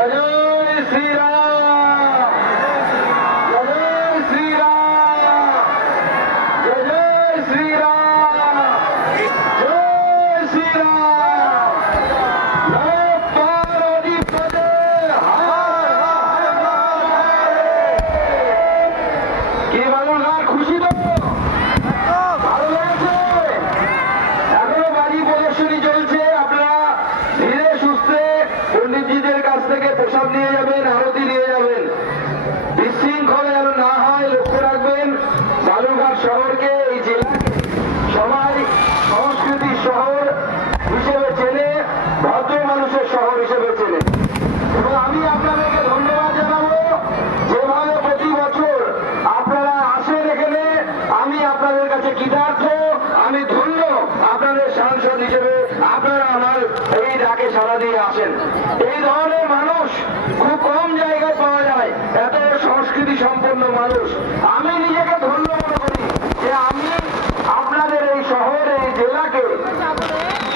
जय श्री राम, जय श्री राम, जय श्री राम, जय श्री राम। नमो पार्वती पते, हर हर महादेव। কি বাংলার খুশি তো ভালো লাগছে? এখনো বাজি প্রদর্শনী চলছে। আপনারা ধীরে সুস্থে পণ্ডিতজিদের কাছ থেকে প্রসাদ নিয়ে যাবেন, আরতি নিয়ে যাবেন। বিশৃঙ্খলা যেন না হয় লক্ষ্য রাখবেন। বালুরঘাট শহরকে, এই জেলাকে সবাই সংস্কৃতির শহর হিসেবে চেনে, ভদ্র মানুষের শহর হিসেবে চেনে। এবং আমি আপনাদেরকে ধন্যবাদ জানাবো, যেভাবে প্রতি বছর আপনারা আসেন এখানে। আমি আপনাদের কাছে কৃতার্থ, আমি ধন্য আপনাদের সাংসদ হিসেবে আপনারা আমার এই ডাকে সাড়া দিয়ে আসেন। এই ধরনের মানুষ খুব কম জায়গায় পাওয়া যায়, এত সংস্কৃতি সম্পন্ন মানুষ। আমি নিজেকে ধন্য মনে করি যে আমি আপনাদের এই শহর, এই জেলাকে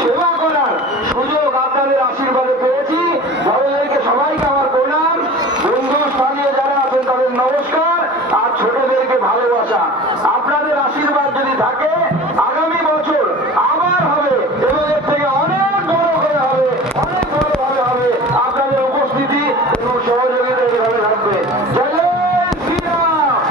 সেবা করার সুযোগ আপনাদের আশীর্বাদে পেয়েছি। বড়দেরকে সবাইকে আমার প্রণাম, বন্ধু স্থানীয় যারা আছেন তাদের নমস্কার, আর ছোটদেরকে ভালোবাসা। আপনাদের আশীর্বাদ যদি থাকে আগামী বছর আবার হবে এবং এর থেকে অনেক বড় করে হবে, অনেক বড়ভাবে হবে। আপনাদের উপস্থিতি এবং সহযোগিতা এইভাবে থাকবে। জয় শ্রীরাম,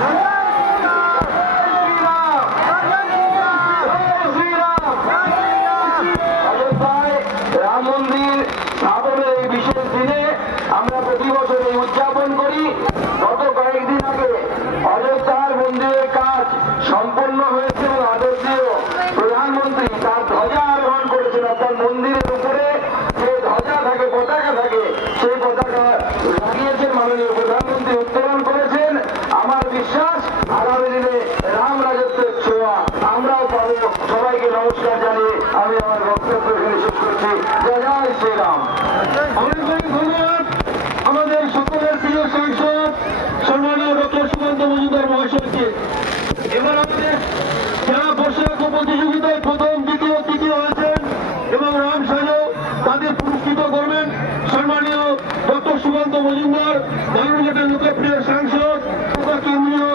অযোধ্যায় রাম মন্দির স্থাপনের এই বিশেষ দিনে আমরা প্রতি বছর এই উদযাপন করি। গত কয়েকদিন আগে অযোধ্যার মন্দিরের কাজ সম্পন্ন হয়েছে এবং আদর্শীয় প্রধানমন্ত্রী তার ধ্বজা আরোহণ করেছেন। অর্থাৎ মন্দিরের উপরে যে ধ্বজা থাকে, পতাকা থাকে, সেই পতাকা লাগিয়েছেন মাননীয় প্রধানমন্ত্রী, উত্তোলন করেছেন। আমার বিশ্বাস আগামী দিনে রাম রাজত্বের ছোঁয়া আমরাও পাবো। সবাইকে নমস্কার জানিয়ে আমি আমার বক্তব্য এখানে শেষ করছি। জয় জয় শ্রীরাম। অনেক অনেক ধন্যবাদ আমাদের সকলের প্রিয় সাংসদ সম্মানীয় ডক্টর সুকান্ত মজুমদার মহাশয়কে। এবার আমাদের যারা বর্ষাক প্রতিযোগিতায় প্রথম, দ্বিতীয়, তৃতীয় হয়েছেন এবং রাম সাজও তাদের পুরস্কৃত করবেন সম্মানীয় ডক্টর সুকান্ত মজুমদার, বালুরঘাটের লোকপ্রিয় সাংসদ তথা কেন্দ্রীয়